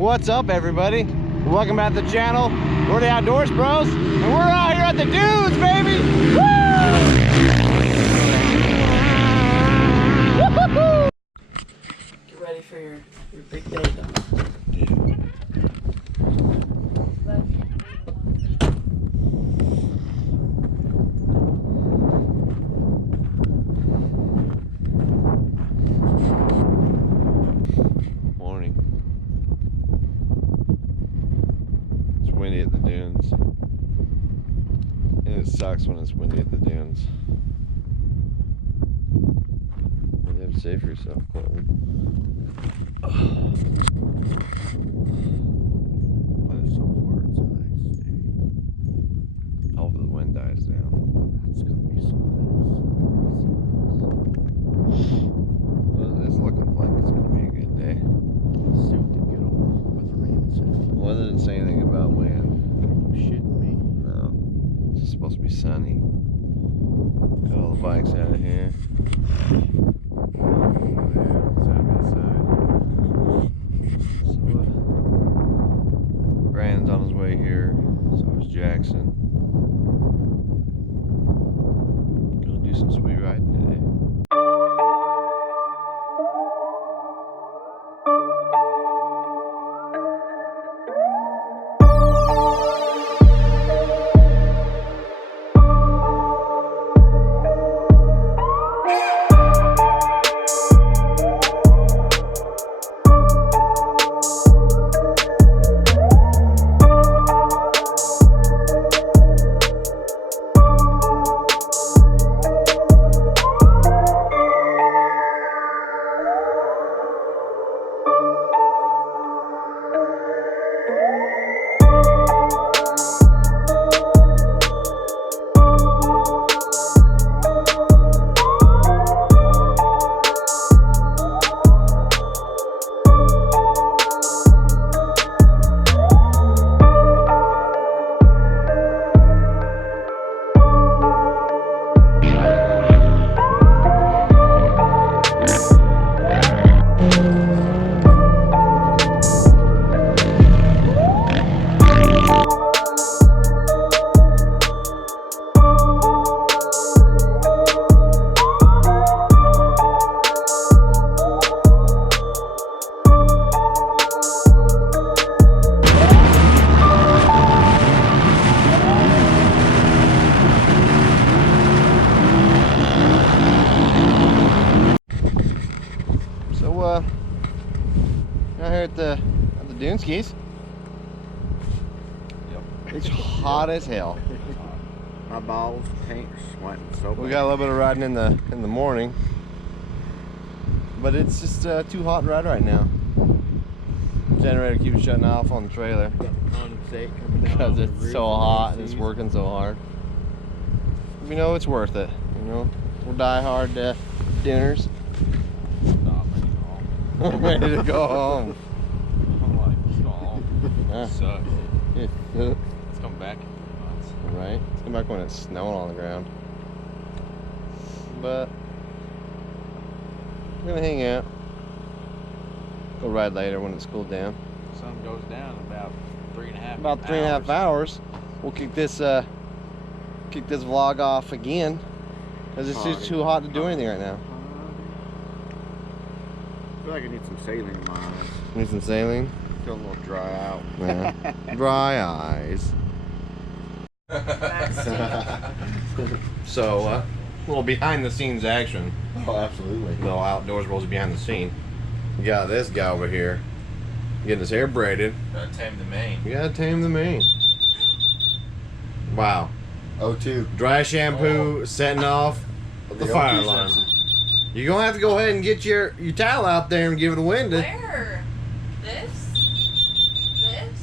What's up, everybody? Welcome back to the channel. We're the Outdoors Bros, and we're out here at the dunes, baby! Woo! Get ready for your big day, though. Morning. It's windy at the dunes. And it sucks when it's windy at the dunes. You have to save yourself, Colton. But it's so far, it's a nice day. Hopefully the wind dies down. It's gonna be so nice. Well, it's looking like it's gonna be a good day. Let's see what the good old weatherman said. Weather didn't say anything about wind. Are you shitting me? No. It's just supposed to be sunny. Got all the bikes out of here. Side by side. So, Brandon's on his way here. So is Jackson. Gonna do some sweet riding today. Out here at the dune skis. Yep. It's hot as hell. My balls ain't sweating so bad. We got a little bit of riding in the morning, but it's just too hot to ride right now. Generator keeps shutting off on the trailer Condensate coming down because it's so hot and it's working so hard. You know it's worth it. You know we're die-hard duners. I'm ready to go home. I'm like, let's go home. Yeah. Sucks. Yeah. Let's come back in 3 months. Right? Let's come back when it's snowing on the ground. But we're gonna hang out. Go ride later when it's cooled down. Sun goes down in about 3.5 About 3.5 hours. We'll kick this vlog off again because it's just too hot to do anything right now. I feel like I need some saline in my eyes. Need some saline? Feel a little dry out. Yeah. Dry eyes. So, a little behind the scenes action. Oh, absolutely. Little Outdoors Bros behind the scene. You got this guy over here getting his hair braided. Gotta tame the mane. You gotta tame the mane. Wow. O2. Dry shampoo setting off the fire alarm. You're gonna have to go ahead and get your towel out there and give it a wind. Where? This?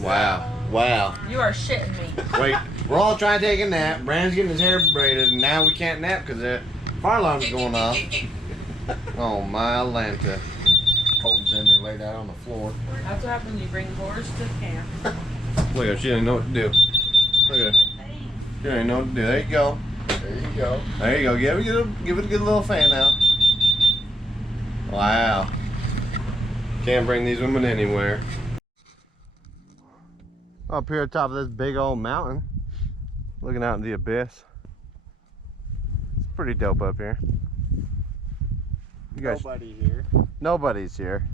Wow. Wow. You are shitting me. Wait, we're all trying to take a nap. Brandon's getting his hair braided, and now we can't nap because the fire alarm's going off. Oh my Atlanta. Colton's in there laid out on the floor. That's what happens when you bring horse to camp. Look at her, she didn't know what to do. Look at her. She didn't know what to do. There you go. There you go. There you go. Give it a good little fan out. Wow. Can't bring these women anywhere. Up here atop of this big old mountain, looking out in the abyss. It's pretty dope up here. You guys, nobody's here.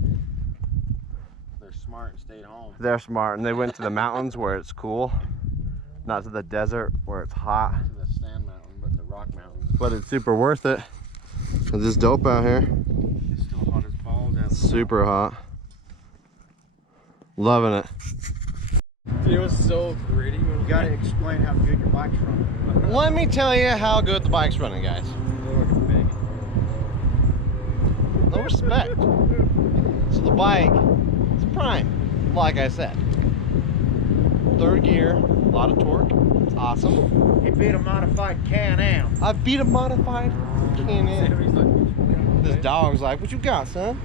They're smart and stayed home. They're smart, and they went to the mountains where it's cool, not to the desert where it's hot. To the sand mountain, but the rock mountain. But it's super worth it. Cause it's dope out here. It's still hot as balls out. Super hot. Loving it. It was so gritty. You gotta explain how good your bike's running. Let me tell you how good the bike's running, guys. No respect. So the bike is prime, like I said. Third gear, a lot of torque. It's awesome. He beat a modified Can-Am. I beat a modified Can-Am. This dog's like, what you got, son?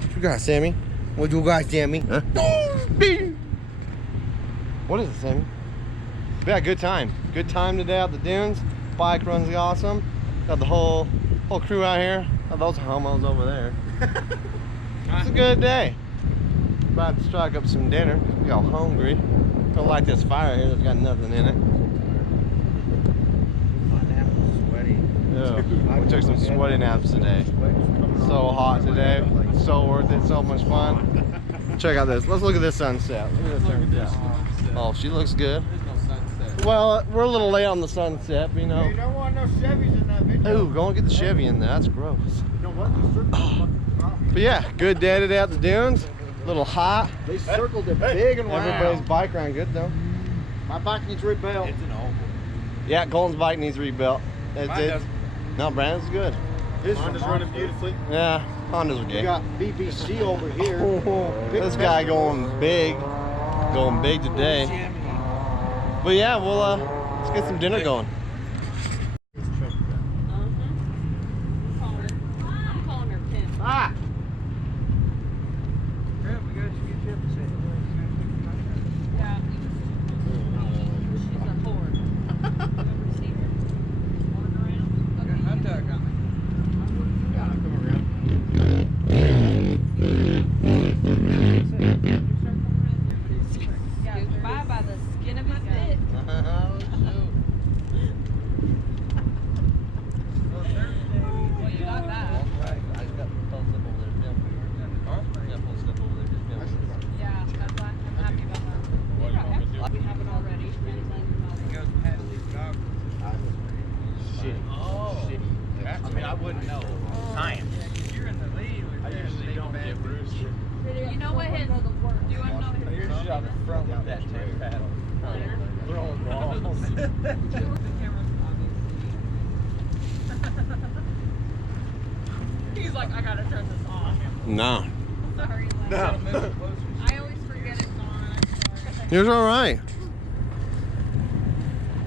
What you got, Sammy? What you got, Sammy? Huh? What is it, Sammy? Yeah, good time. Good time today out the dunes. Bike runs awesome. Got the whole crew out here. Got those homos over there. It's a good day. About to strike up some dinner. We all hungry. Don't like this fire here that's got nothing in it. Yeah. We took some sweaty naps today. So hot today. So worth it. So much fun. Check out this. Let's look at this sunset. Look at this sunset. Oh, she looks good. Well, we're a little late on the sunset, but you know. You don't want no Chevys in that video. Ooh, go and get the Chevy in there. That's gross. You know what? But yeah, good day today at the dunes. A little hot. They circled it big and round. Everybody's bike ran good though. My bike needs rebuilt. It's an old. Yeah, Colton's bike needs rebuilt. No, Brandon's good. His Honda's running beautifully. Yeah, Honda's are We good. got BBC over here. This guy going big today. But yeah, we'll let's get some dinner going. I'm calling her Pim. Ah! Yeah. She's a whore. You ever seen her? Walking around? Okay. Scoot by the skin of his dick. Well, you got that. Yeah, that's why I'm happy about that. We have it already. I mean, I wouldn't know science. You're in the lead. I usually don't get bruised. You know what his, do you want to know his Usually on the front with that 10 paddle. Throwing balls. The camera's obviously. He's like, I gotta turn this off. No. Sorry. No. I always forget it's on. I'm sorry. You're all right.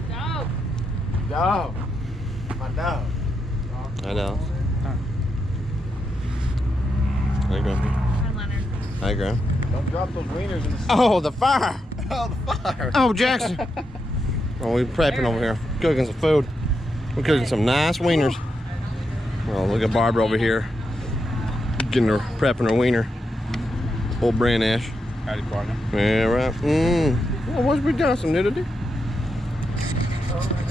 No. Dog. My dog. I know. Hi, Grumpy. Hi, Leonard. Hi, Grump. Don't drop those wieners in the Oh, the fire! Oh, the fire. Oh, Jackson. Oh, we're prepping over here, cooking some food. We're cooking some nice wieners. Oh, look at Barbara over here, getting her prepping her wiener. Old Brand Ash. Howdy, partner. Yeah, right. Well, what's we done some nudity?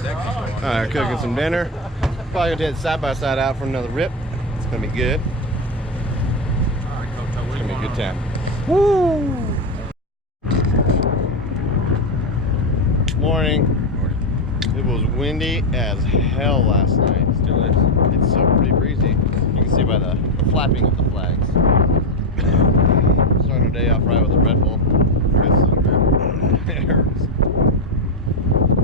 All right, cooking some dinner. Probably gonna take the side by side out for another rip. It's gonna be good. It's gonna be a good time. Woo! Morning. It was windy as hell last night. Still is. It's so pretty breezy. You can see by the flapping of the flags. Starting our day off right with a Red Bull. It hurts.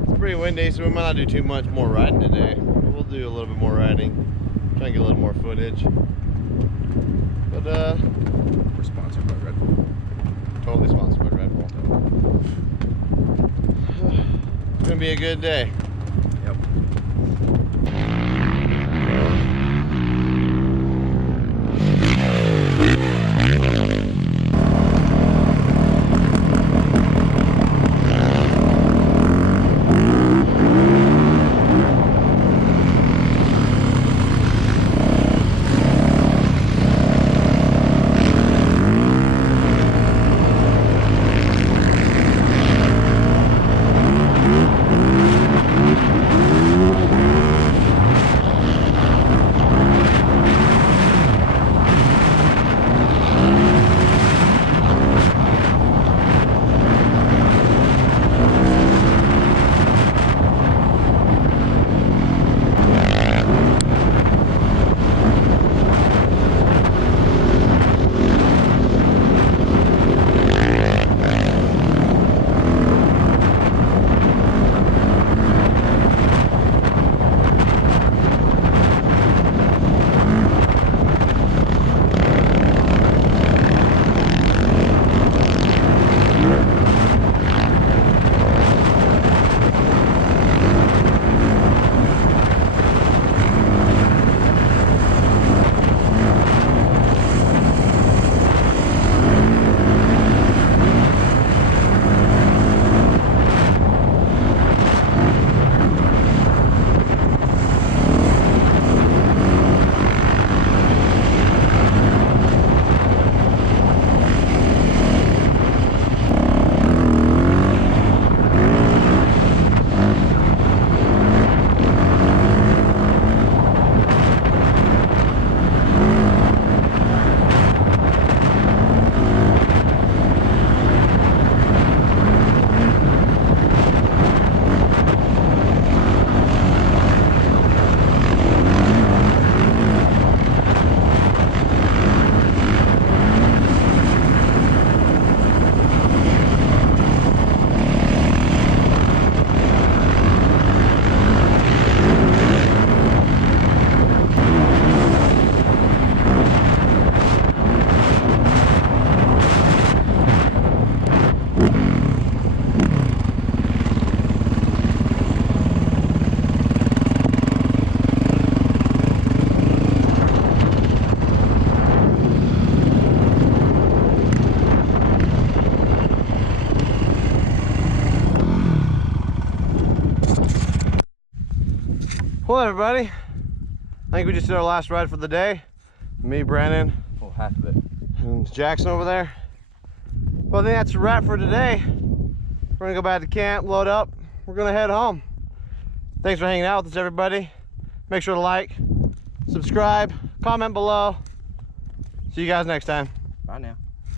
It's pretty windy, so we might not do too much more riding today. But we'll do a little bit more riding. Try and get a little more footage. But We're sponsored by Red Bull. totally sponsored by Red Bull. It's gonna be a good day. Yep. Well, everybody, I think we just did our last ride for the day. Me, Brandon, Oh, half of it. and Jackson over there. Well, I think that's a wrap for today. We're gonna go back to camp, load up. We're gonna head home. Thanks for hanging out with us, everybody. Make sure to like, subscribe, comment below. See you guys next time.